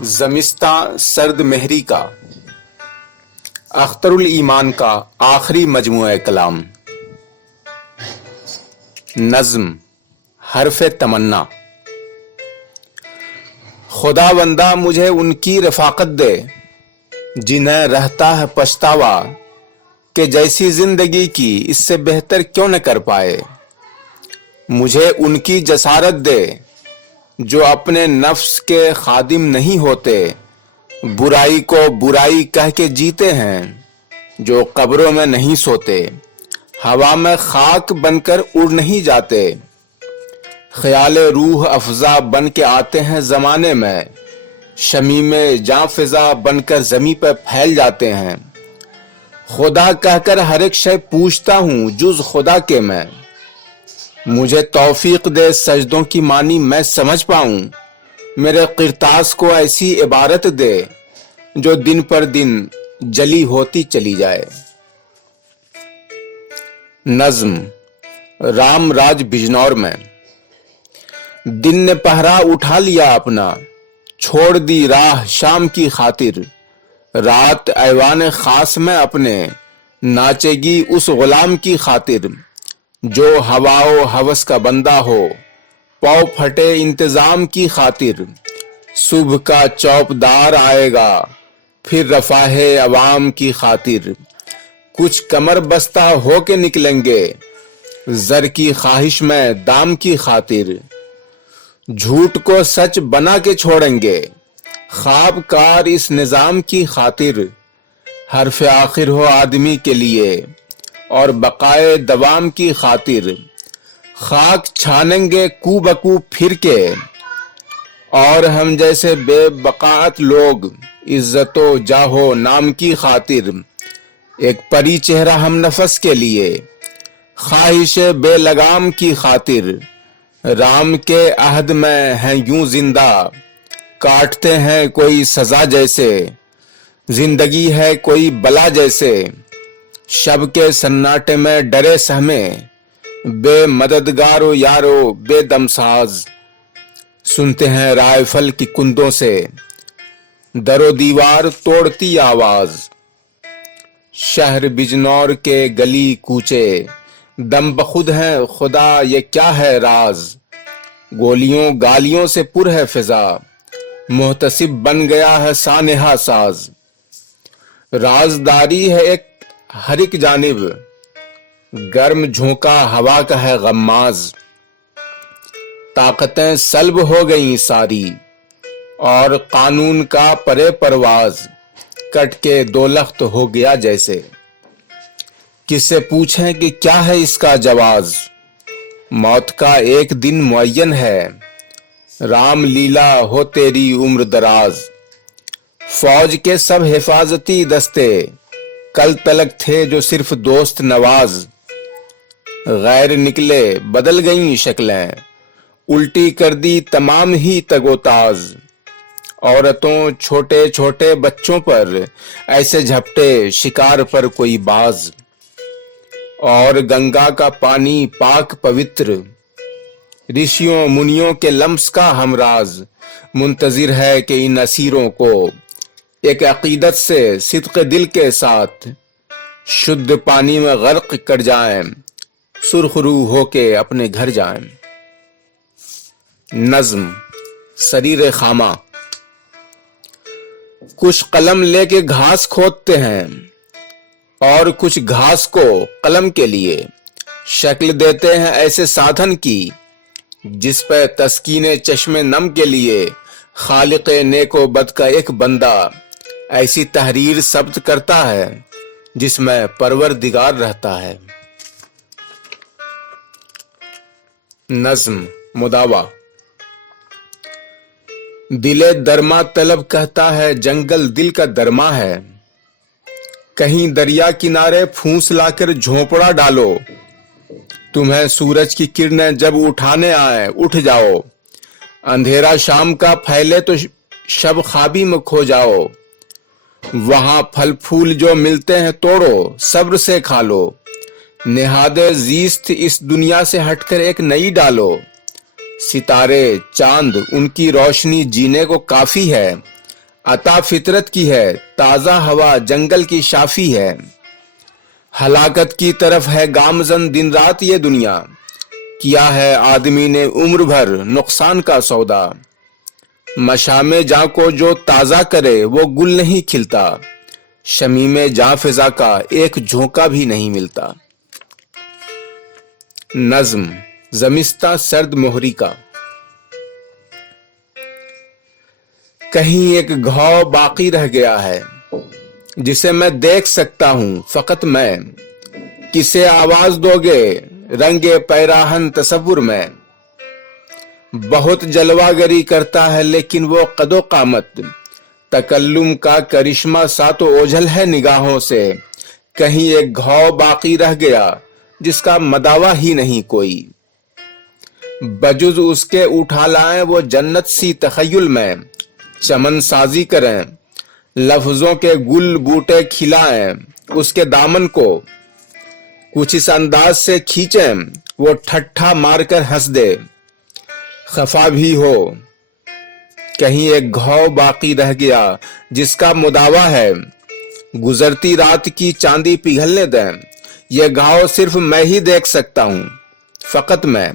زمستاں سرد مہری کا اختر الایمان کا آخری مجموعہ کلام۔ نظم حرف تمنا۔ خداوندا مجھے ان کی رفاقت دے جنہیں رہتا ہے پچھتاوا کہ جیسی زندگی کی اس سے بہتر کیوں نہ کر پائے۔ مجھے ان کی جسارت دے جو اپنے نفس کے خادم نہیں ہوتے، برائی کو برائی کہہ کے جیتے ہیں، جو قبروں میں نہیں سوتے، ہوا میں خاک بن کر اڑ نہیں جاتے، خیال روح افزا بن کے آتے ہیں زمانے میں، شمیم جاں فضا بن کر زمیں پہ پھیل جاتے ہیں۔ خدا کہہ کر ہر ایک شے پوچھتا ہوں جز خدا کے میں، مجھے توفیق دے سجدوں کی معنی میں سمجھ پاؤں، میرے قرطاس کو ایسی عبارت دے جو دن پر دن جلی ہوتی چلی جائے۔ نظم رام راج بجنور میں۔ دن نے پہرا اٹھا لیا اپنا، چھوڑ دی راہ شام کی خاطر، رات ایوان خاص میں اپنے ناچے گی اس غلام کی خاطر، جو ہوا و ہوس کا بندہ ہو پاؤ پھٹے انتظام کی خاطر، صبح کا چوپدار آئے گا پھر رفاہ عوام کی خاطر، کچھ کمر بستہ ہو کے نکلیں گے زر کی خواہش میں دام کی خاطر، جھوٹ کو سچ بنا کے چھوڑیں گے خواب کار اس نظام کی خاطر، حرف آخر ہو آدمی کے لیے اور بقائے دوام کی خاطر، خاک چھانیں گے کو بکو پھر کے اور ہم جیسے بے بقاعت لوگ عزت و جاہ و نام کی خاطر، ایک پری چہرہ ہم نفس کے لیے خواہش بے لگام کی خاطر، رام کے عہد میں ہیں یوں زندہ کاٹتے ہیں کوئی سزا جیسے، زندگی ہے کوئی بلا جیسے، شب کے سناٹے میں ڈرے سہمے بے مددگار و یارو بے دم ساز، سنتے ہیں رائفل کی کندوں سے در و دیوار توڑتی آواز، شہر بجنور کے گلی کوچے دم بخود ہیں خدا یہ کیا ہے راز، گولیوں گالیوں سے پر ہے فضا محتسب بن گیا ہے سانحہ ساز، رازداری ہے ایک ہر ایک جانب گرم جھونکا ہوا کا ہے غماز، طاقتیں سلب ہو گئیں ساری اور قانون کا پرے پرواز کٹ کے دو لخت ہو گیا جیسے، کس سے پوچھیں کہ کیا ہے اس کا جواز، موت کا ایک دن معین ہے رام لیلا ہو تیری عمر دراز، فوج کے سب حفاظتی دستے کل تلک تھے جو صرف دوست نواز، غیر نکلے بدل گئیں شکلیں الٹی کر دی تمام ہی تگ و تاز، عورتوں چھوٹے چھوٹے بچوں پر ایسے جھپٹے شکار پر کوئی باز، اور گنگا کا پانی پاک پوتر رشیوں منیوں کے لمس کا ہمراز، منتظر ہے کہ ان اسیروں کو ایک عقیدت سے صدق دل کے ساتھ شدھ پانی میں غرق کر جائیں، سرخ روح ہو کے اپنے گھر جائیں۔ نظم سریر خامہ۔ کچھ قلم لے کے گھاس کھودتے ہیں اور کچھ گھاس کو قلم کے لیے شکل دیتے ہیں ایسے سادھن کی جس پہ تسکین چشم نم کے لیے خالق نیک و بد کا ایک بندہ ایسی تحریر ثبت کرتا ہے جس میں پروردگار رہتا ہے۔ نظم مداوا۔ دل درما طلب کہتا ہے جنگل دل کا درما ہے، کہیں دریا کنارے پھونس لا کر جھونپڑا ڈالو، تمہیں سورج کی کرنیں جب اٹھانے آئیں اٹھ جاؤ، اندھیرا شام کا پھیلے تو شب خوابی میں کھو جاؤ، وہاں پھل پھول جو ملتے ہیں توڑو صبر سے کھا لو، نہاد زیست اس دنیا سے ہٹ کر ایک نئی ڈالو، ستارے چاند ان کی روشنی جینے کو کافی ہے، عطا فطرت کی ہے، تازہ ہوا جنگل کی شافی ہے، ہلاکت کی طرف ہے گامزن دن رات یہ دنیا، کیا ہے آدمی نے عمر بھر نقصان کا سودا، مشام جاں کو جو تازہ کرے وہ گل نہیں کھلتا، شمیم جاں فضا کا ایک جھونکا بھی نہیں ملتا۔ نظم زمستہ سرد مہری کا۔ کہیں ایک گھاؤ باقی رہ گیا ہے جسے میں دیکھ سکتا ہوں فقط میں، کسے آواز دو گے رنگ پیراہن تصور میں، بہت جلوہ گری کرتا ہے لیکن وہ قد و قامت، تکلم کا کرشمہ ساتو اوجھل ہے نگاہوں سے، کہیں ایک گھاؤ باقی رہ گیا جس کا مداوا ہی نہیں کوئی، بجز اس کے اٹھا لائیں وہ جنت سی تخیل میں، چمن سازی کریں لفظوں کے گل بوٹے کھلائیں اس کے دامن کو، کچھ اس انداز سے کھینچیں وہ ٹھٹھا مار کر ہنس دے، خفا بھی ہو کہیں ایک گھاؤ باقی رہ گیا جس کا مداوا ہے، گزرتی رات کی چاندی پگھلنے دیں، یہ گھاؤ صرف میں ہی دیکھ سکتا ہوں فقط میں،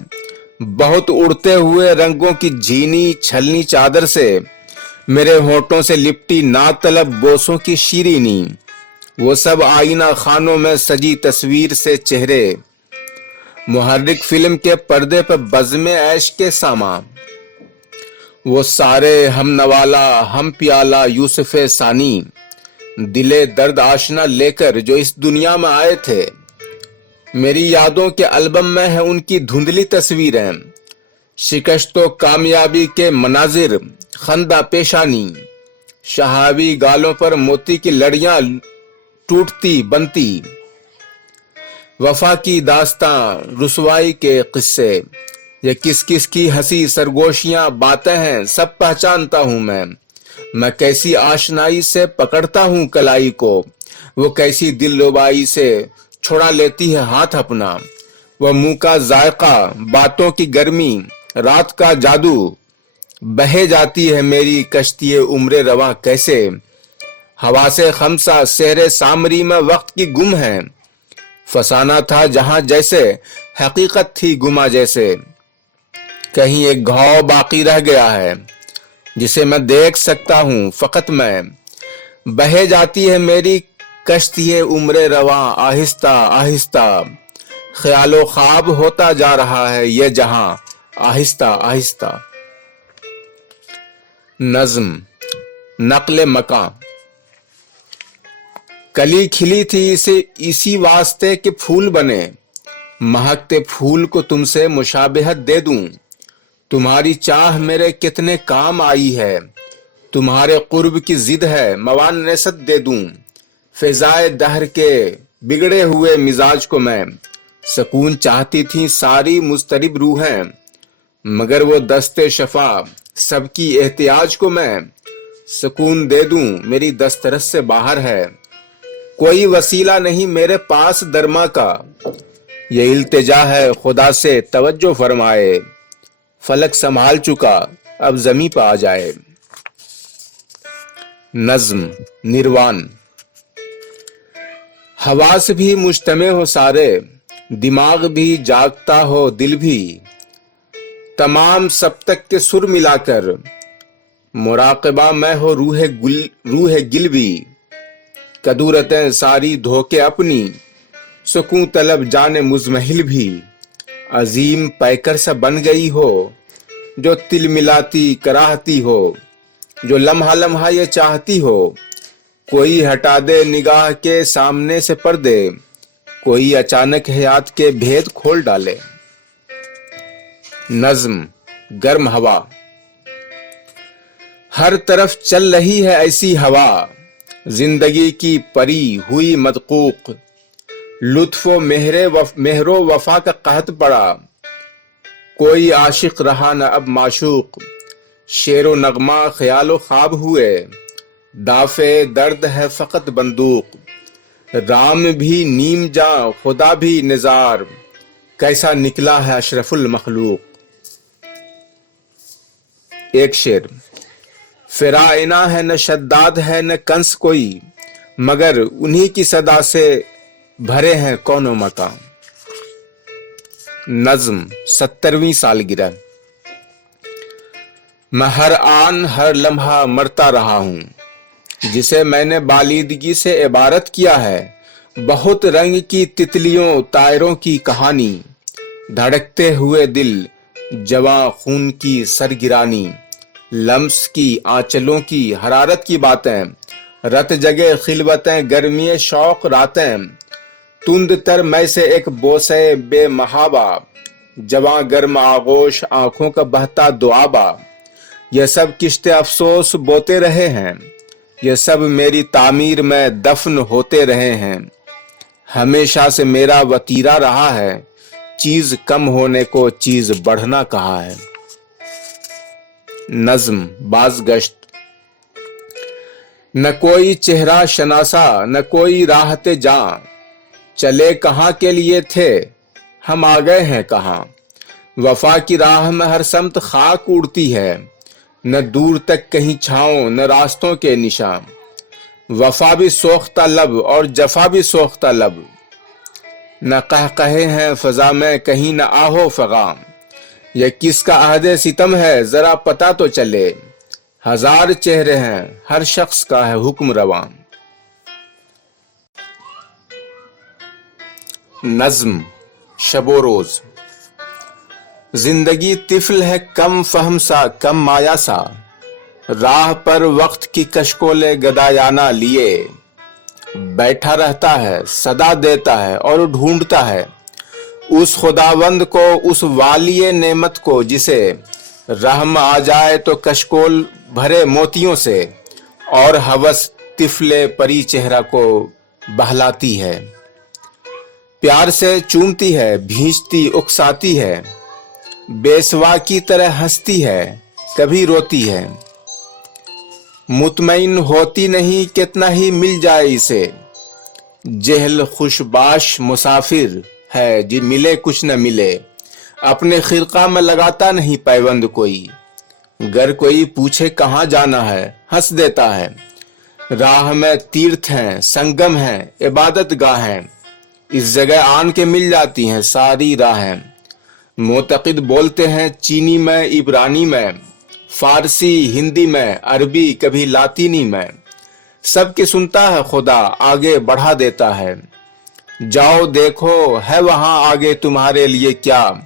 بہت اڑتے ہوئے رنگوں کی جھینی چھلنی چادر سے، میرے ہونٹوں سے لپٹی ناطلب بوسوں کی شیرینی، وہ سب آئینہ خانوں میں سجی تصویر سے چہرے، محرک فلم کے پردے پر بزم عیش کے سامان، وہ سارے ہم نوالا ہم پیالہ یوسف ثانی، دلے درد آشنا لے کر جو اس دنیا میں آئے تھے، میری یادوں کے البم میں ہے ان کی دھندلی تصویریں، شکست و کامیابی کے مناظر خندہ پیشانی، شہابی گالوں پر موتی کی لڑیاں ٹوٹتی بنتی، وفا کی داستاں رسوائی کے قصے، یہ کس کس کی ہنسی سرگوشیاں باتیں ہیں سب پہچانتا ہوں میں کیسی آشنائی سے پکڑتا ہوں کلائی کو، وہ کیسی دل ربائی سے چھڑا لیتی ہے ہاتھ اپنا، وہ منہ کا ذائقہ باتوں کی گرمی رات کا جادو، بہے جاتی ہے میری کشتی عمر رواں کیسے، حواس خمسہ سحر سامری میں وقت کی گم ہے، فسانہ تھا جہاں جیسے حقیقت تھی گما جیسے، کہیں ایک گھاؤ باقی رہ گیا ہے جسے میں دیکھ سکتا ہوں فقط میں، بہے جاتی ہے میری کشتی عمر رواں آہستہ آہستہ، خیال و خواب ہوتا جا رہا ہے یہ جہاں آہستہ آہستہ۔ نظم نقل مکان۔ کلی کھلی تھی اسی واسطے کہ پھول بنے، مہکتے پھول کو تم سے مشابہت دے دوں، تمہاری چاہ میرے کتنے کام آئی ہے، تمہارے قرب کی ضد ہے موانست دے دوں، فضائے دہر کے بگڑے ہوئے مزاج کو میں، سکون چاہتی تھی ساری مضطرب روحیں، مگر وہ دست شفا سب کی احتیاج کو میں، سکون دے دوں میری دسترس سے باہر ہے، کوئی وسیلہ نہیں میرے پاس درما کا، یہ التجا ہے خدا سے توجہ فرمائے، فلک سنبھال چکا اب زمیں پہ آ جائے۔ نظم نروان۔ حواس بھی مجتمع ہو سارے، دماغ بھی جاگتا ہو دل بھی، تمام سب تک کے سر ملا کر، مراقبہ میں ہو روح گل بھی، قدورتیں ساری دھوکے اپنی، سکون طلب جان مزمحل بھی، عظیم پیکر سا بن گئی ہو، جو تل ملاتی کراہتی ہو، جو لمحہ لمحہ یہ چاہتی ہو، کوئی ہٹا دے نگاہ کے سامنے سے پردے، کوئی اچانک حیات کے بھید کھول ڈالے۔ نظم گرم ہوا۔ ہر طرف چل رہی ہے ایسی ہوا، زندگی کی پری ہوئی مدقوق، لطف و مہر و وفا کا قحط پڑا، کوئی عاشق رہا نہ اب معشوق، شعر و نغمہ خیال و خواب ہوئے، دافع درد ہے فقط بندوق، رام بھی نیم جاں خدا بھی نزار، کیسا نکلا ہے اشرف المخلوق۔ ایک شعر۔ फिराइना है न शद्दाद है न कंस कोई, मगर उन्हीं की सदा से भरे हैं कौनो मकाम। नज्म 70वीं सालगिरह। मैं हर आन हर लम्हा मरता रहा हूँ, जिसे मैंने बालिदगी से इबारत किया है। बहुत रंग की तितलियों तायरों की कहानी, धड़कते हुए दिल जवां खून की सरगिरानी, लम्स की आंचलों की हरारत की बातें, रत जगे खिलवतें गर्मी शौक रातें, तुंद तर मैं से एक बोसे बेमहाबा, जवां गर्म आगोश आंखों का बहता दुआबा। ये सब किश्ते अफसोस बोते रहे हैं, ये सब मेरी तामीर में दफन होते रहे हैं। हमेशा से मेरा वतीरा रहा है, चीज कम होने को चीज बढ़ना कहा है। नज्म बाज़गश्त। न कोई चेहरा शनासा न कोई राहते जां, चले कहाँ के लिए थे हम आ गए हैं कहाँ। वफा की राह में हर समत खाक उड़ती है, न दूर तक कहीं छांव न रास्तों के निशान। वफा भी सोख्ता लब और जफा भी सोख्ता लब, न कहकहे हैं फजा में कहीं न आहो फगाम। यह किसका अहदे सितम है जरा पता तो चले, हजार चेहरे हैं हर शख्स का है हुक्म रवां। नज्म शबो रोज। जिंदगी तिफल है कम फहम सा कम माया सा, राह पर वक्त की कशकोले गदायाना लिए। बैठा रहता है सदा देता है और ढूंढता है उस खुदावंद को, उस वालिए नेमत को, जिसे रहम आ जाए तो कशकोल भरे मोतियों से, और हवस तिफले परी चेहरा को बहलाती है। प्यार से चूमती है भींचती उकसाती है, बेसवा की तरह हंसती है कभी रोती है। मुतमईन होती नहीं कितना ही मिल जाए इसे, जेहल खुशबाश मुसाफिर है जी मिले कुछ न मिले। अपने खिरका में लगाता नहीं पैबंद कोई, गर कोई पूछे कहाँ जाना है हंस देता है। राह में तीर्थ हैं संगम हैं इबादत गाहें, इस जगह आन के मिल जाती हैं सारी राहें। मोतक़िद बोलते हैं चीनी में इब्रानी में, फारसी हिंदी में अरबी कभी लातीनी में। सबकी सुनता है खुदा आगे बढ़ा देता है, जाओ देखो है वहां आगे तुम्हारे लिए क्या।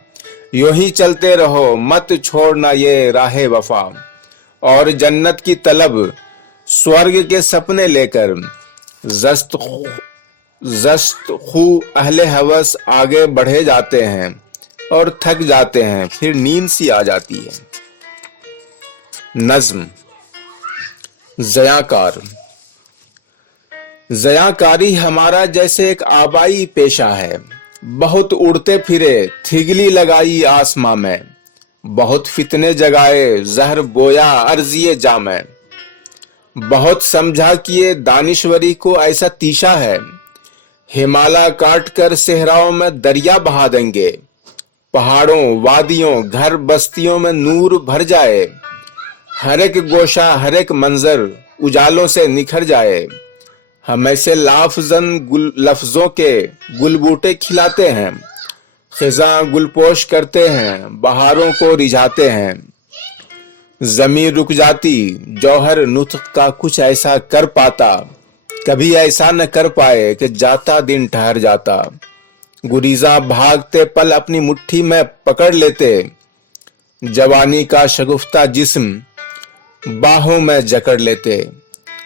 यूं ही चलते रहो मत छोड़ना ये राहे वफा, और जन्नत की तलब स्वर्ग के सपने लेकर। जस्त खू अहले हवस आगे बढ़े जाते हैं और थक जाते हैं, फिर नींद सी आ जाती है। नज्म ज़याकार। ज़याकारी हमारा जैसे एक आबाई पेशा है, बहुत उड़ते फिरे थिगली लगाई आसमां में। बहुत फितने जगाए जहर बोया अर्जिए जामे, बहुत समझा किए दानिश्वरी को ऐसा तीशा है। हिमालय काट कर सेहराओं में दरिया बहा देंगे, पहाड़ों वादियों घर बस्तियों में नूर भर जाए। हर एक गोशा हर एक मंजर उजालों से निखर जाए। हम ऐसे लाफजन लफ्जों के गुलबूटे खिलाते हैं, खिज़ां गुलपोश करते हैं बहारों को रिझाते हैं। ज़मीन रुक जाती जौहर नुत्क का कुछ ऐसा कर पाता, कभी ऐसा न कर पाए कि जाता दिन ठहर जाता। गुरीजा भागते पल अपनी मुट्ठी में पकड़ लेते, जवानी का शगुफ्ता जिस्म बाहों में जकड़ लेते।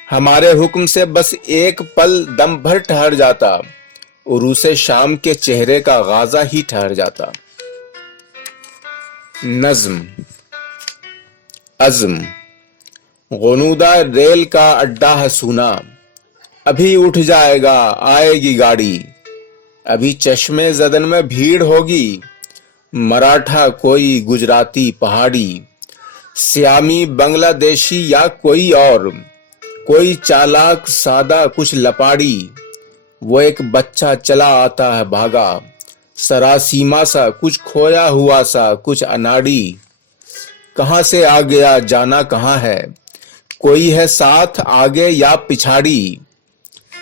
हमारे हुक्म से बस एक पल दम भर ठहर जाता, उरूसे शाम के चेहरे का गाजा ही ठहर जाता। नज्म अज़्म। गुनूदा रेल का अड्डा है सूना, अभी उठ जाएगा आएगी गाड़ी। अभी चश्मे जदन में भीड़ होगी, मराठा कोई गुजराती पहाड़ी, सियामी बांग्लादेशी या कोई और, कोई चालाक सादा कुछ लपाड़ी। वो एक बच्चा चला आता है भागा, सरासीमा सा कुछ खोया हुआ सा कुछ अनाड़ी। कहाँ से आ गया जाना कहाँ है, कोई है साथ आगे या पिछाड़ी,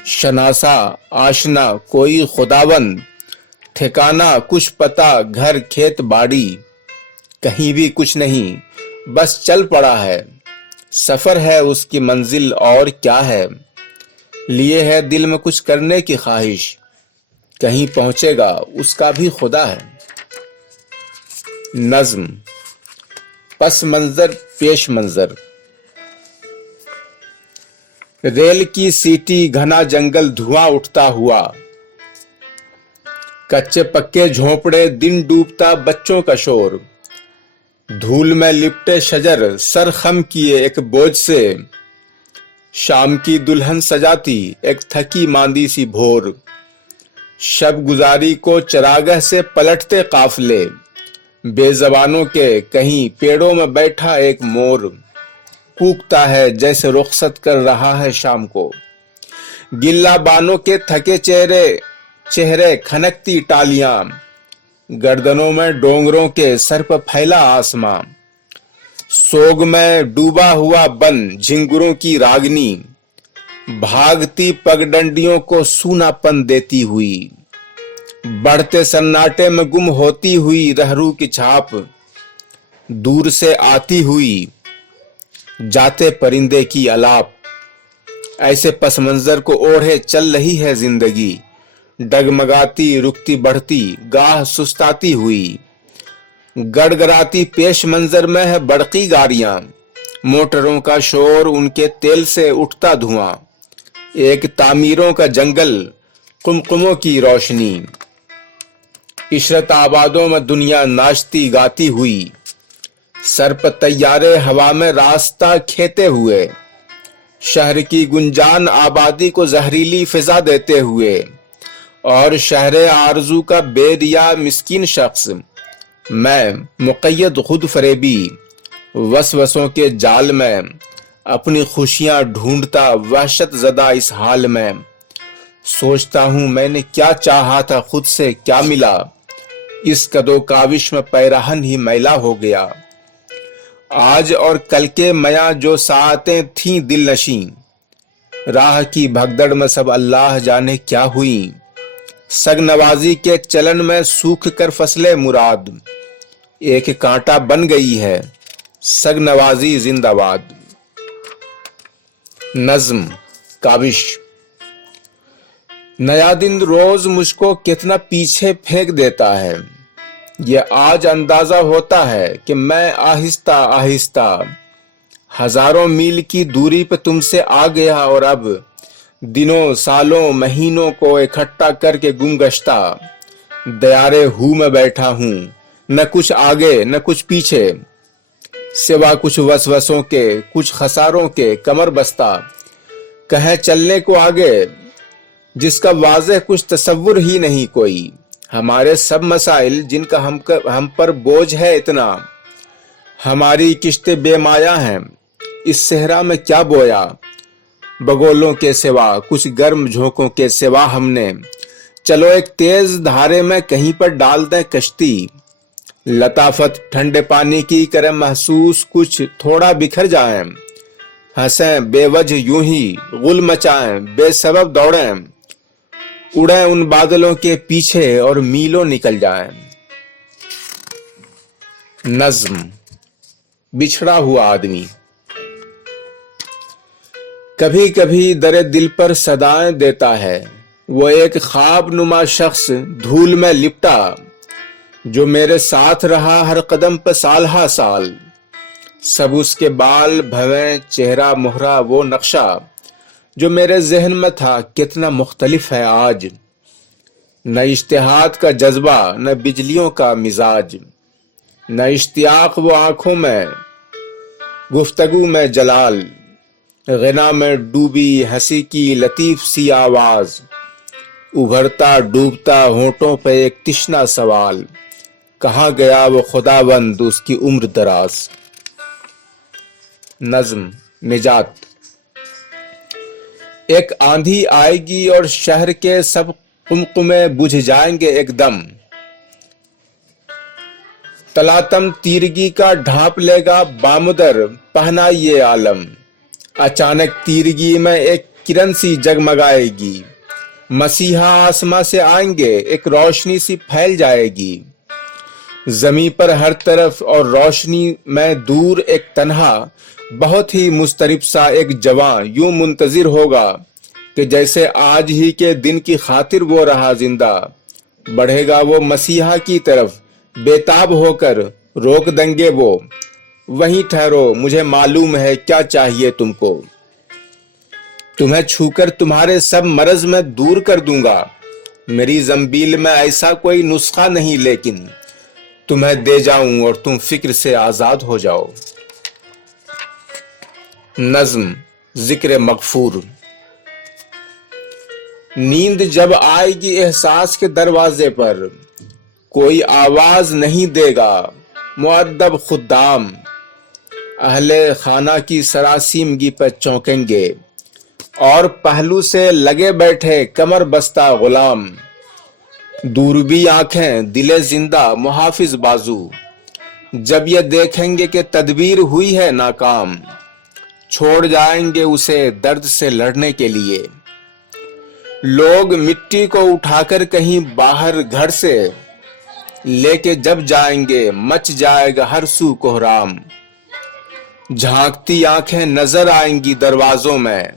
शनासा आशना कोई खुदावंद, ठिकाना कुछ पता घर खेत बाड़ी, कहीं भी कुछ नहीं बस चल पड़ा है, सफर है उसकी मंजिल और क्या है, लिए है दिल में कुछ करने की ख्वाहिश, कहीं पहुंचेगा उसका भी खुदा है। नज्म, पस मंजर पेश मंजर। रेल की सीटी, घना जंगल, धुआं उठता हुआ, कच्चे पक्के झोंपड़े, दिन डूबता, बच्चों का शोर, धूल में लिपटे शजर सर खम किए एक बोझ से, शाम की दुल्हन सजाती एक थकी मांदी सी भोर, शब गुजारी को चरागाह से पलटते काफले, बेजबानों के कहीं पेड़ों में बैठा एक मोर, कूकता है जैसे रुखसत कर रहा है शाम को, गिल्ला बानों के थके चेहरे खनकती टालियां, गर्दनों में डोंगरों के सर पर फैला आसमां, सोग में डूबा हुआ बन झिंगुरों की रागनी, भागती पगडंडियों को सूनापन देती हुई, बढ़ते सन्नाटे में गुम होती हुई रहरू की छाप, दूर से आती हुई जाते परिंदे की अलाप, ऐसे पस मंजर को ओढ़े चल रही है जिंदगी, डगमगाती रुकती बढ़ती गाह सुस्ताती हुई, गड़गड़ाती पेश मंजर में है बड़की गाड़ियां, मोटरों का शोर, उनके तेल से उठता धुआं, एक तामीरों का जंगल, कुमकुमों की रोशनी, इशरत आबादों में दुनिया नाचती गाती हुई, सर पर तैयारे हवा में रास्ता खेते हुए, शहर की गुंजान आबादी को जहरीली फिजा देते हुए, और शहरे आरजू का बेरिया मिस्कीन शख्स, मैं मुक़य्यद खुद फरेबी वसवसों के जाल में, अपनी खुशियां ढूंढता वहशत ज़दा इस हाल में, सोचता हूं मैंने क्या चाहा था खुद से क्या मिला, इस कदो काविश में पैराहन ही मैला हो गया, आज और कल के मया जो सातें थीं दिल नशी, राह की भगदड़ में सब अल्लाह जाने क्या हुई, सग नवाजी के चलन में सूख कर फसले मुराद, एक कांटा बन गई है सग नवाजी जिंदाबाद। नज्म, काविश। नया दिन रोज मुझको कितना पीछे फेंक देता है, ये आज अंदाजा होता है कि मैं आहिस्ता आहिस्ता हजारों मील की दूरी पे तुमसे आ गया, और अब दिनों सालों महीनों को इकट्ठा करके गुमगश्ता दयारे हूं में बैठा हूं, न कुछ आगे न कुछ पीछे, सिवा कुछ वसवसों के कुछ खसारों के कमर बस्ता, कहे चलने को आगे जिसका वाज़ेह कुछ तसव्वुर ही नहीं कोई, हमारे सब मसाइल जिनका हम पर बोझ है इतना, हमारी किश्तें बेमाया हैं, इस सहरा में क्या बोया, बगोलों के सिवा कुछ गर्म झोंकों के सिवा हमने, चलो एक तेज धारे में कहीं पर डाल दें कश्ती, लताफत ठंडे पानी की करें महसूस कुछ थोड़ा बिखर जाएं, हंसें बेवजह यूं ही गुल मचाएं, बेसबब दौड़ें, उड़ें उन बादलों के पीछे और मीलों निकल जाएं। नज्म, बिछड़ा हुआ आदमी। कभी कभी दरे दिल पर सदाएं देता है वो एक ख्वाब नुमा शख्स धूल में लिपटा, जो मेरे साथ रहा हर कदम पर साल हा साल, सब उसके बाल भवें चेहरा मोहरा वो नक्शा, जो मेरे जहन में था कितना मुख्तलिफ है आज, न इश्तिहाद का जज्बा न बिजलियों का मिजाज, न इश्तियाक वो आंखों में गुफ्तगू में जलाल, ग़िना में डूबी हंसी की लतीफ सी आवाज, उभरता डूबता होठों पे एक तिश्ना सवाल, कहाँ गया वो खुदावंद उसकी उम्र दराज। नज्म, निजात। एक आंधी आएगी और शहर के सब कुमकुमे बुझ जाएंगे एकदम, तलातम तीरगी का ढांप लेगा बामुदर पहना ये आलम, अचानक तीरगी में एक किरण सी जगमगाएगी, मसीहा आसमां से आएंगे, एक रोशनी सी फैल जाएगी। जमी पर हर तरफ और रोशनी में दूर एक तन्हा, बहुत ही मुस्तरिब सा एक जवान यूं मुंतजिर होगा कि जैसे आज ही के दिन की खातिर वो रहा जिंदा। बढ़ेगा वो मसीहा की तरफ, बेताब होकर रोक देंगे वो, वहीं ठहरो, मुझे मालूम है क्या चाहिए तुमको। तुम्हें छूकर तुम्हारे सब मर्ज मैं दूर कर दूंगा। मेरी जंबील में ऐसा कोई नुस्खा नहीं, लेकिन तुम्हें दे जाऊं और तुम फिक्र से आजाद हो जाओ। नज्म जिक्र मगफूर। नींद जब आएगी एहसास के दरवाजे पर, कोई आवाज नहीं देगा मुअद्दब खुद्दाम। अहले खाना की सरासीमगी पर चौंकेंगे और पहलू से लगे बैठे कमर बस्ता गुलाम। दूरबी आंखें दिले जिंदा मुहाफिज बाजू, जब ये देखेंगे कि तदबीर हुई है नाकाम, छोड़ जाएंगे उसे दर्द से लड़ने के लिए। लोग मिट्टी को उठाकर कहीं बाहर घर से लेके जब जाएंगे, मच जाएगा हर सू कोहराम। झांकती आंखें नजर आएंगी दरवाजों में,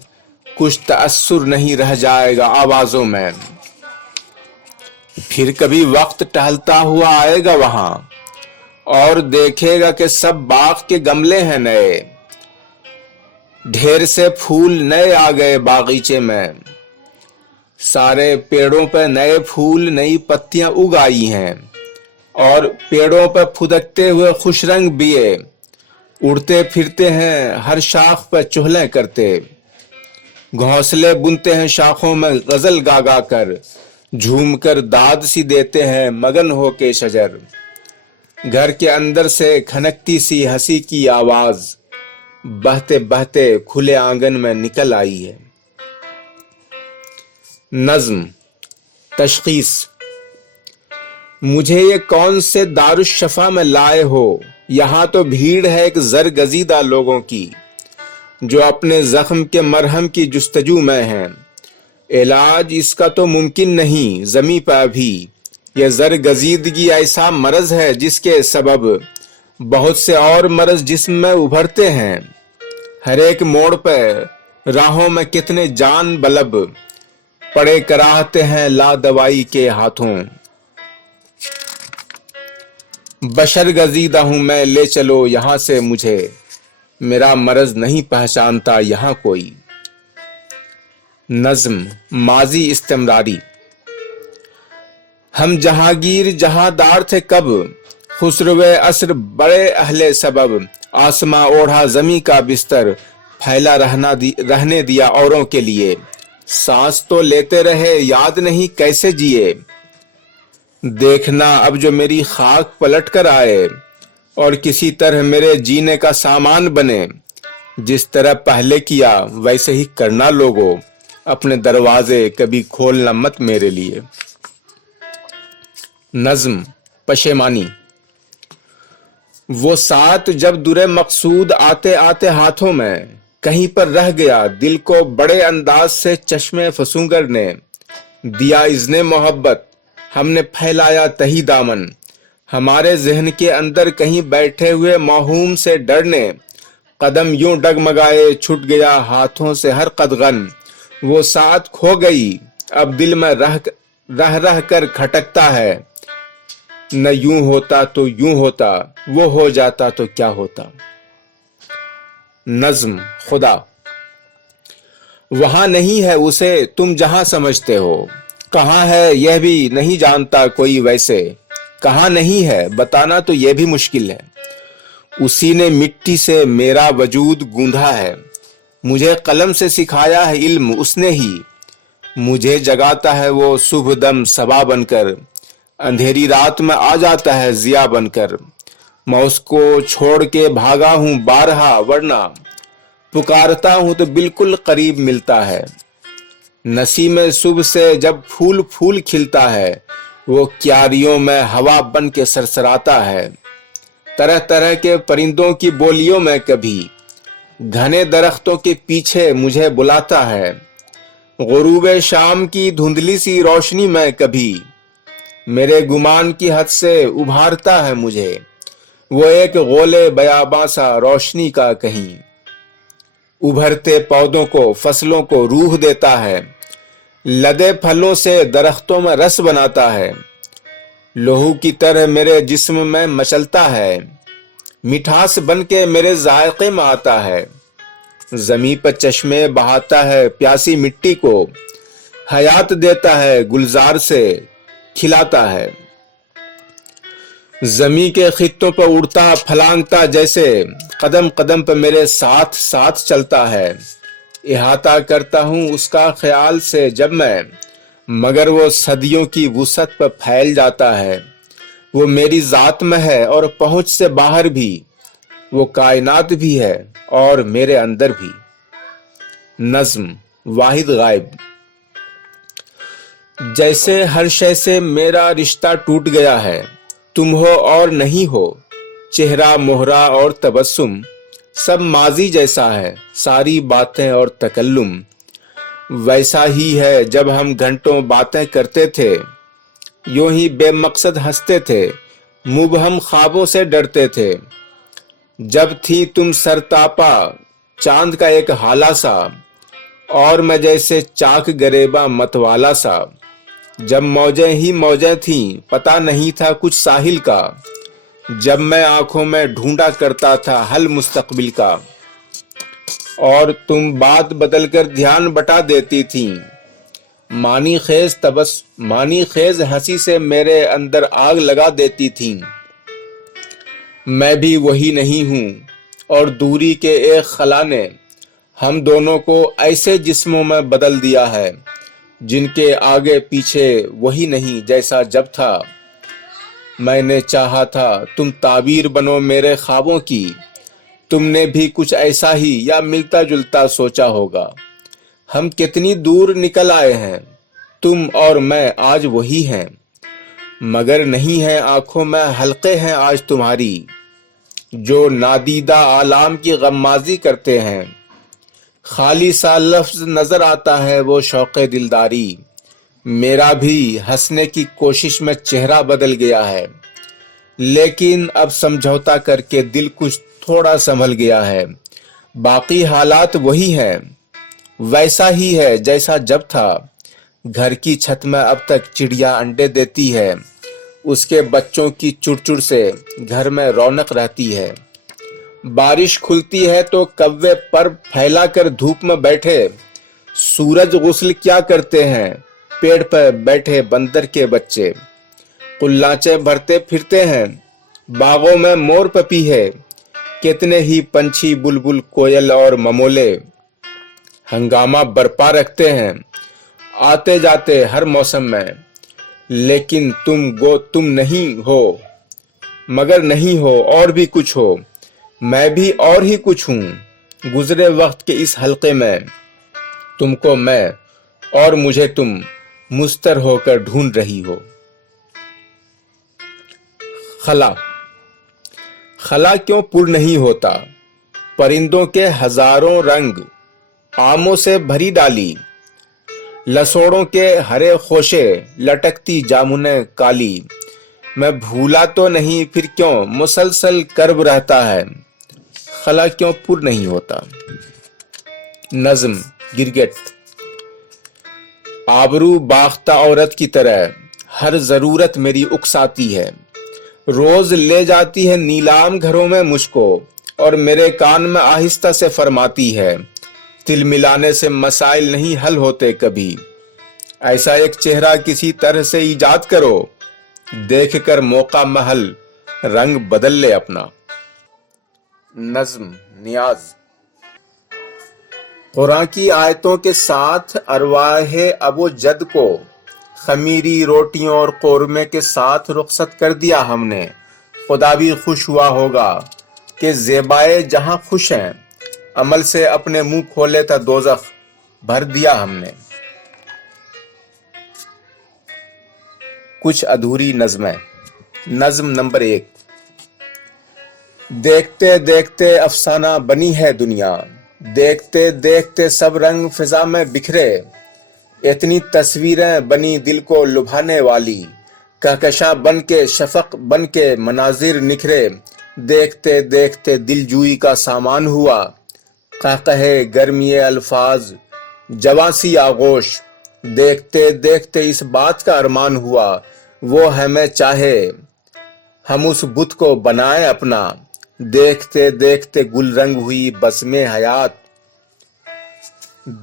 कुछ तअस्सुर नहीं रह जाएगा आवाजों में। फिर कभी वक्त टहलता हुआ आएगा वहां और देखेगा कि सब बाग के गमले हैं नए, ढेर से फूल नए आ गए बागीचे में। सारे पेड़ों पर नए फूल, नई पत्तियां उग आई हैं और पेड़ों पर फुदकते हुए खुश रंग बिये उड़ते फिरते हैं, हर शाख पर चुहलें करते। घोंसले बुनते हैं शाखों में गजल गा गा कर, झूम कर दाद सी देते हैं मगन हो के शजर। घर के अंदर से खनकती सी हंसी की आवाज बहते बहते खुले आंगन में निकल आई है। नज्म तशखीस। मुझे ये कौन से दारुश्शफा में लाए हो, यहाँ तो भीड़ है एक जरगजीदा लोगों की, जो अपने जख्म के मरहम की जुस्तजू में हैं। इलाज इसका तो मुमकिन नहीं जमी पर अभी, यह जरगजीदगी ऐसा मरज है जिसके सबब बहुत से और मरज जिस्म में उभरते हैं। हर एक मोड़ पर राहों में कितने जान बलब पड़े कराहते हैं ला दवाई के हाथों। बशर गजीदा हूं मैं, ले चलो यहां से मुझे, मेरा मरज नहीं पहचानता यहां कोई। नज्म माजी इस्तिमरारी। हम जहांगीर जहांदार थे कब, खुसरवे असर बड़े अहले सबब। आसमां ओढ़ा जमी का बिस्तर, फैला रहने दिया औरों के लिए। सांस तो लेते रहे याद नहीं कैसे जिए, देखना अब जो मेरी खाक पलट कर आए और किसी तरह मेरे जीने का सामान बने। जिस तरह पहले किया वैसे ही करना लोगों, अपने दरवाजे कभी खोलना मत मेरे लिए। नज्म पशेमानी। वो साथ जब दुरे मकसूद आते आते हाथों में, कहीं पर रह गया दिल को बड़े अंदाज से चश्मे फसूंगर ने दिया इज़्ने मोहब्बत। हमने फैलाया तही दामन, हमारे जहन के अंदर कहीं बैठे हुए माहूम से डर ने कदम यूं डगमगाए, छूट गया हाथों से हर कदगन। वो साथ खो गई अब दिल में रह कर खटकता है। न यूं होता तो यूं होता, वो हो जाता तो क्या होता। नज्म खुदा। वहां नहीं है उसे तुम जहां समझते हो, कहां है यह भी नहीं जानता कोई वैसे। कहां नहीं है बताना तो यह भी मुश्किल है, उसी ने मिट्टी से मेरा वजूद गूंधा है। मुझे कलम से सिखाया है इल्म उसने ही, मुझे जगाता है वो सुबह दम सबा बनकर। अंधेरी रात में आ जाता है जिया बनकर। मैं उसको छोड़ के भागा हूं बारहा, वरना पुकारता हूं तो बिल्कुल करीब मिलता है। नसीम सुबह से जब फूल फूल खिलता है, वो क्यारियों में हवा बन के सरसराता है। तरह तरह के परिंदों की बोलियों में कभी घने दरख्तों के पीछे मुझे बुलाता है। गुरूब शाम की धुंधली सी रोशनी में कभी मेरे गुमान की हद से उभारता है मुझे। वो एक गोले बयाबां सा रोशनी का कहीं उभरते पौधों को, फसलों को रूह देता है। लदे फलों से दरख्तों में रस बनाता है। लहू की तरह मेरे जिस्म में मचलता है। मिठास बन के मेरे जायके में आता है। जमी पर चश्मे बहाता है प्यासी मिट्टी को। हयात देता है गुलजार से खिलाता है। जमी के खित्तों पर उड़ता फलांगता जैसे कदम कदम पर मेरे साथ साथ चलता है। इहाता करता हूं उसका ख्याल से जब मैं, मगर वो सदियों की वुसअत पर फैल जाता है। वो मेरी जात में है और पहुंच से बाहर भी। वो कायनात भी है और मेरे अंदर भी। नज्म, वाहिद गायब। जैसे हर शय से मेरा रिश्ता टूट गया है, तुम हो और नहीं हो। चेहरा, मोहरा और तबस्सुम सब माजी जैसा है। सारी बातें और तकल्लुम वैसा ही है जब हम घंटों बातें करते थे। यूं ही बेमकसद हंसते थे, मुबहम ख्वाबों से डरते थे। जब थी तुम सरतापा चांद का एक हाला सा, और मैं जैसे चाक गरेबा मतवाला सा। जब मौजें ही मौजें थीं, पता नहीं था कुछ साहिल का। जब मैं आंखों में ढूंढा करता था हल मुस्तकबिल का, और तुम बात बदलकर ध्यान बटा देती थीं। मानी खेज हंसी से मेरे अंदर आग लगा देती थीं। मैं भी वही नहीं हूं और दूरी के एक खला ने हम दोनों को ऐसे जिस्मों में बदल दिया है, जिनके आगे पीछे वही नहीं जैसा जब था। मैंने चाहा था तुम ताबीर बनो मेरे ख्वाबों की। तुमने भी कुछ ऐसा ही या मिलता जुलता सोचा होगा। हम कितनी दूर निकल आए हैं, तुम और मैं आज वही हैं। मगर नहीं है आंखों में हल्के हैं आज तुम्हारी, जो नादीदा आलाम की गम्माजी करते हैं। खाली सा लफ्ज नजर आता है वो शौक़े दिलदारी। मेरा भी हंसने की कोशिश में चेहरा बदल गया है, लेकिन अब समझौता करके दिल कुछ थोड़ा संभल गया है। बाकी हालात वही हैं, वैसा ही है जैसा जब था। घर की छत में अब तक चिड़िया अंडे देती है। उसके बच्चों की चुड़चुड़ से घर में रौनक रहती है। बारिश खुलती है तो कव्वे पर फैलाकर धूप में बैठे। सूरज गुस्ल क्या करते हैं पेड़ पर बैठे बंदर के बच्चे। कुल्लाचे भरते फिरते हैं, बागों में मोर पपी है। कितने ही पंछी, बुलबुल, कोयल और ममोले हंगामा बरपा रखते हैं आते जाते हर मौसम में। लेकिन तुम नहीं हो, मगर नहीं हो और भी कुछ हो। मैं भी और ही कुछ हूं। गुजरे वक्त के इस हलके में तुमको मैं और मुझे तुम मुस्तर होकर ढूंढ रही हो। खला। खला क्यों पुर नहीं होता। परिंदों के हजारों रंग, आमों से भरी डाली। लसोड़ों के हरे खोशे, लटकती जामुने काली। मैं भूला तो नहीं फिर क्यों मुसलसल कर्ब रहता है। खला क्यों पुर नहीं होता। नज्म, गिरगिट। आबरू बाख्ता औरत की तरह हर जरूरत मेरी उकसाती है। रोज ले जाती है नीलाम घरों में मुझको, और मेरे कान में आहिस्ता से फरमाती है, तिल मिलाने से मसाइल नहीं हल होते कभी। ऐसा एक चेहरा किसी तरह से ईजाद करो, देखकर मौका महल रंग बदल ले अपना। नज्म, नियाज। कुरान की आयतों के साथ अरवाहे अबो जद को खमीरी रोटियों और कोरमे के साथ रुखसत कर दिया हमने। खुदा भी खुश हुआ होगा कि ज़ेबाए जहां खुश हैं। अमल से अपने मुंह खोले था दोज़ख भर दिया हमने। कुछ अधूरी नज़में। नज्म नंबर 1। دیکھتے دیکھتے افسانہ بنی ہے دنیا، دیکھتے دیکھتے سب رنگ فضا میں بکھرے، اتنی تصویریں بنی دل کو لبھانے والی، کہکشاں بن کے شفق بن کے مناظر نکھرے، دیکھتے دیکھتے دل جوئی کا سامان ہوا، قہقہے گرمی الفاظ جواں سی آغوش، دیکھتے دیکھتے اس بات کا ارمان ہوا، وہ ہمیں چاہے ہم اس بت کو بنائیں اپنا، دیکھتے دیکھتے گل رنگ ہوئی بسم حیات،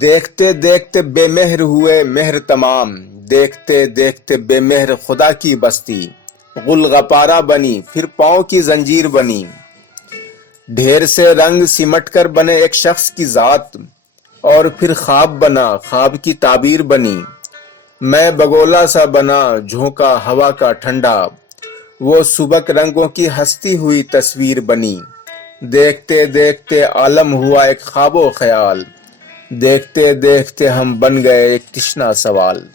دیکھتے دیکھتے بے مہر ہوئے مہر تمام، دیکھتے دیکھتے بے مہر خدا کی بستی غل غپارہ بنی، پھر پاؤں کی زنجیر بنی، ڈھیر سے رنگ سمٹ کر بنے ایک شخص کی ذات، اور پھر خواب بنا، خواب کی تعبیر بنی، میں بگولا سا بنا جھونکا ہوا کا ٹھنڈا، وہ سبک رنگوں کی ہستی ہوئی تصویر بنی، دیکھتے دیکھتے عالم ہوا ایک خواب و خیال، دیکھتے دیکھتے ہم بن گئے ایک تشنا سوال۔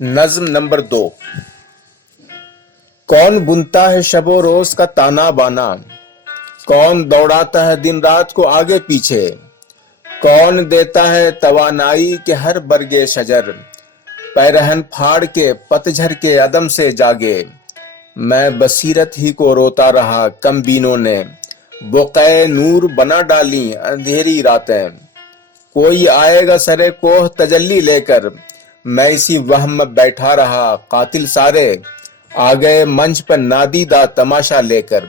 نظم نمبر 2۔ کون بنتا ہے شب و روز کا تانا بانا، کون دوڑاتا ہے دن رات کو آگے پیچھے، کون دیتا ہے توانائی کے ہر برگ شجر پیرہن پھاڑ کے پتجھڑ کے عدم سے جاگے، میں بصیرت ہی کو روتا رہا کم بینوں نے، بقعے نور بنا ڈالیں اندھیری راتیں، کوئی آئے گا سرے کوہ تجلی لے کر، میں اسی وہم میں بیٹھا رہا قاتل سارے آ گئے منچ پر نادیدہ تماشا لے کر،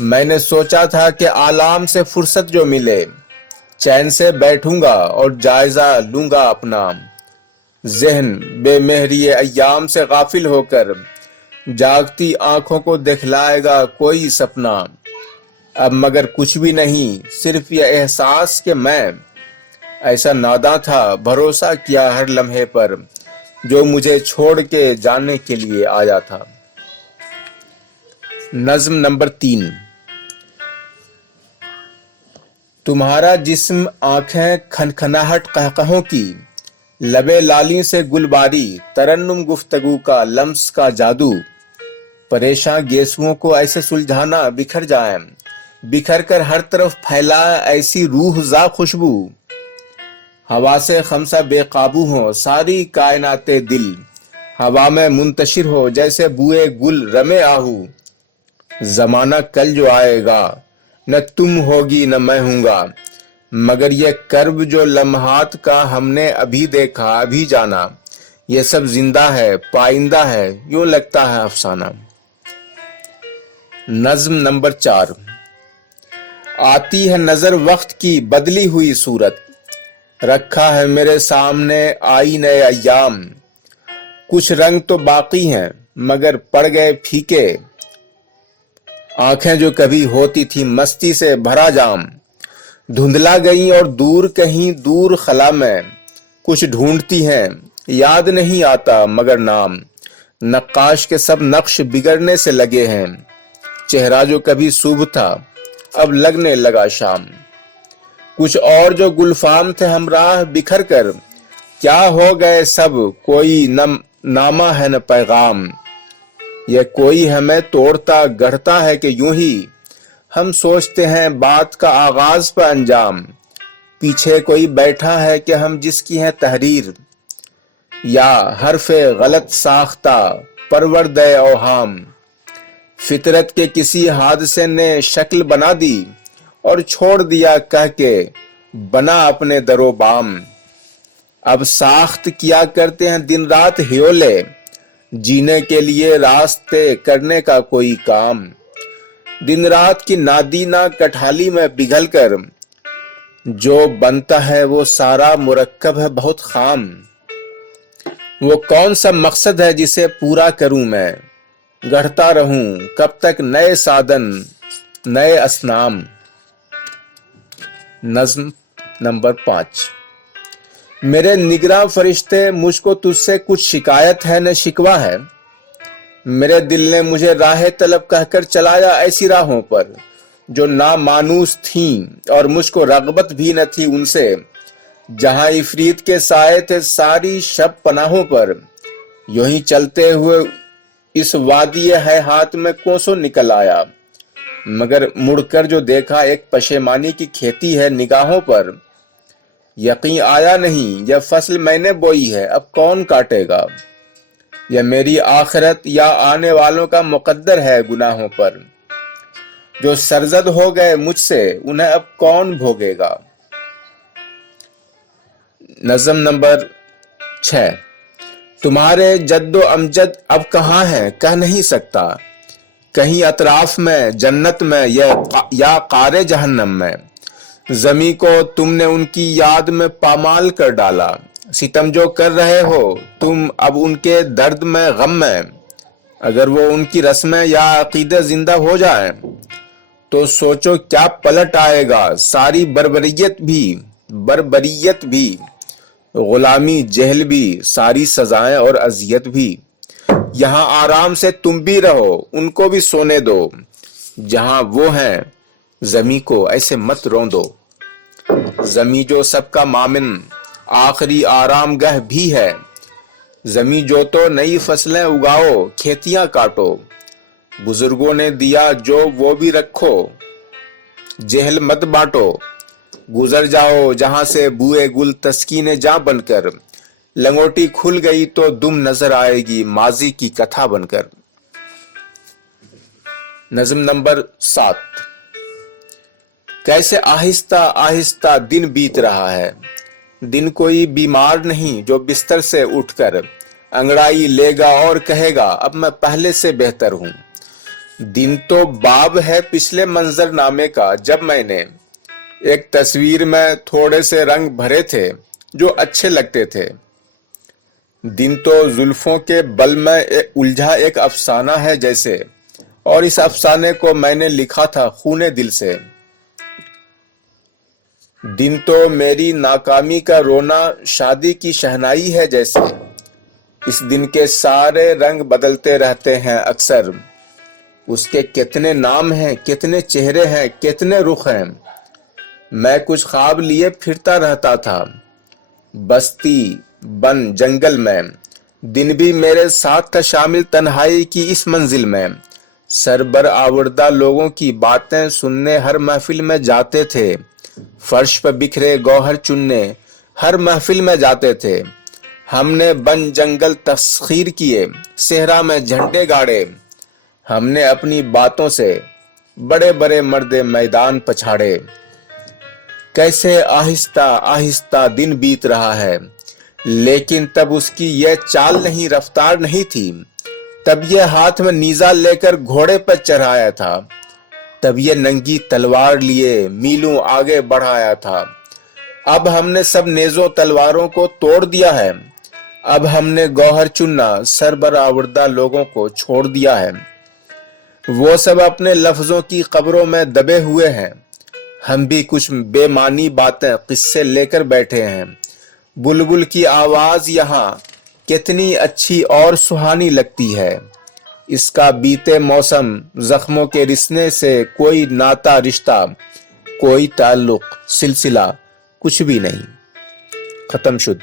میں نے سوچا تھا کہ آلام سے فرصت جو ملے چین سے بیٹھوں گا اور جائزہ لوں گا اپنا، ذہن بے مہری ایام سے غافل ہو کر جاگتی آنکھوں کو دکھلائے گا کوئی سپنا، اب مگر کچھ بھی نہیں صرف یہ احساس کہ میں ایسا ناداں تھا بھروسہ کیا ہر لمحے پر جو مجھے چھوڑ کے جانے کے لیے آیا تھا۔ نظم نمبر 3۔ تمہارا جسم آنکھیں کھنکھناہٹ قہقہوں کی، لبے لالی سے گلباری ترنم گفتگو کا لمس کا جادو، پریشاں گیسوؤں کو ایسے سلجھانا بکھر جائیں، بکھر کر ہر طرف پھیلائے ایسی روح زا خوشبو، ہوا سے خمسہ بے قابو ہو ساری کائنات دل، ہوا میں منتشر ہو جیسے بوئے گل رمے آہو، زمانہ کل جو آئے گا نہ تم ہوگی نہ میں ہوں گا، مگر یہ کرب جو لمحات کا ہم نے ابھی دیکھا ابھی جانا، یہ سب زندہ ہے پائندہ ہے یوں لگتا ہے افسانہ۔ نظم نمبر 4۔ آتی ہے نظر وقت کی بدلی ہوئی صورت، رکھا ہے میرے سامنے آئینے ایام، کچھ رنگ تو باقی ہیں مگر پڑ گئے پھیکے، آنکھیں جو کبھی ہوتی تھی مستی سے بھرا جام، دھندلا گئیں اور دور کہیں دور خلا میں کچھ ڈھونڈتی ہیں، یاد نہیں آتا مگر نام، نقاش کے سب نقش بگڑنے سے لگے ہیں، چہرہ جو کبھی صبح تھا اب لگنے لگا شام، کچھ اور جو گلفام تھے ہمراہ بکھر کر کیا ہو گئے سب، کوئی نہ نامہ ہے نہ پیغام، یہ کوئی ہمیں توڑتا گڑھتا ہے کہ یوں ہی ہم سوچتے ہیں بات کا آغاز پر انجام، پیچھے کوئی بیٹھا ہے کہ ہم جس کی ہیں تحریر، یا حرف غلط ساختہ پرورد اوہام، فطرت کے کسی حادثے نے شکل بنا دی اور چھوڑ دیا کہہ کے بنا اپنے در و بام، اب ساخت کیا کرتے ہیں دن رات ہیولے، جینے کے لیے راستے کرنے کا کوئی کام، دن رات کی نادینہ کٹھالی میں پگھل کر جو بنتا ہے وہ سارا مرکب ہے بہت خام، وہ کون سا مقصد ہے جسے پورا کروں میں، گڑھتا رہوں کب تک نئے سادن نئے اسنام۔ نظم نمبر 5۔ میرے نگراں فرشتے مجھ کو تجھ سے کچھ شکایت ہے نہ شکوہ ہے، میرے دل نے مجھے راہ طلب کہہ کر چلایا ایسی راہوں پر جو نامانوس تھیں اور مجھ کو رغبت بھی نہ تھی ان سے، جہاں عفریت کے سائے تھے ساری شب پناہوں پر، یوں ہی چلتے ہوئے इस वादी हैहात में कोसों निकल आया, मगर मुड़कर जो देखा एक पशेमानी की खेती है निगाहों पर। यकीन आया नहीं, यह फसल मैंने बोई है, अब कौन काटेगा। यह मेरी आखिरत या आने वालों का मुकद्दर है गुनाहों पर। जो सरजद हो गए मुझसे, उन्हें अब कौन भोगेगा। नज़म नंबर 6। तुम्हारे जद्दो अमजद अब कहाँ है कह नहीं सकता, कहीं अतराफ में जन्नत में या कारे जहन्नम में। ज़मी को तुमने उनकी याद में पामाल कर डाला, सितम जो कर रहे हो तुम अब उनके दर्द में गम में। अगर वो उनकी रस्में या अकीदे जिंदा हो जाएं, तो सोचो क्या पलट आएगा सारी बर्बरियत भी, गुलामी जहल भी, सारी सजाएं और अजियत भी। यहाँ आराम से तुम भी रहो, उनको भी सोने दो, जहां वो हैं ज़मी को ऐसे मत रोंदो। ज़मी जो सबका मामिन आखिरी आरामगह भी है, ज़मी जो तो नई फसलें उगाओ खेतियां काटो। बुजुर्गों ने दिया जो वो भी रखो, जेहल मत बांटो। गुजर जाओ जहां से बुए गुल तस्कीने जा बनकर, लंगोटी खुल गई तो दुम नजर आएगी माजी की कथा बनकर। नज़म नंबर 7। कैसे आहिस्ता आहिस्ता दिन बीत रहा है, दिन कोई बीमार नहीं जो बिस्तर से उठकर अंगड़ाई लेगा और कहेगा अब मैं पहले से बेहतर हूं। दिन तो बाब है पिछले मंजरनामे का, जब मैंने एक तस्वीर में थोड़े से रंग भरे थे जो अच्छे लगते थे। दिन तो जुल्फों के बल में उलझा एक अफसाना है जैसे, और इस अफसाने को मैंने लिखा था खूने दिल से। दिन तो मेरी नाकामी का रोना शादी की शहनाई है जैसे, इस दिन के सारे रंग बदलते रहते हैं अक्सर। उसके कितने नाम हैं, कितने चेहरे हैं, कितने रुख हैं। मैं कुछ ख्वाब लिए फिरता रहता था बस्ती बन जंगल में, दिन भी मेरे साथ था शामिल तन्हाई की इस मंजिल में। सरबर आवरदा लोगों की बातें सुनने हर महफिल में जाते थे, फर्श पर बिखरे गौहर चुनने हर महफिल में जाते थे। हमने बन जंगल तस्खीर किए, सेहरा में झंडे गाड़े, हमने अपनी बातों से बड़े बड़े मर्दे मैदान पछाड़े। कैसे आहिस्ता आहिस्ता दिन बीत रहा है, लेकिन तब उसकी यह चाल नहीं, रफ्तार नहीं थी। तब ये हाथ में नीजा लेकर घोड़े पर चढ़ाया था, तब ये नंगी तलवार लिए मीलों आगे बढ़ाया था। अब हमने सब नेज़ों तलवारों को तोड़ दिया है, अब हमने गौहर चुनना सरबर आवरदा लोगों को छोड़ दिया है। वो सब अपने लफ्जों की कब्रों में दबे हुए हैं, हम भी कुछ बेमानी बातें किस्से लेकर बैठे हैं। बुलबुल की आवाज यहाँ कितनी अच्छी और सुहानी लगती है, इसका बीते मौसम जख्मों के रिसने से कोई नाता रिश्ता, कोई ताल्लुक सिलसिला कुछ भी नहीं। खत्म शुद्ध।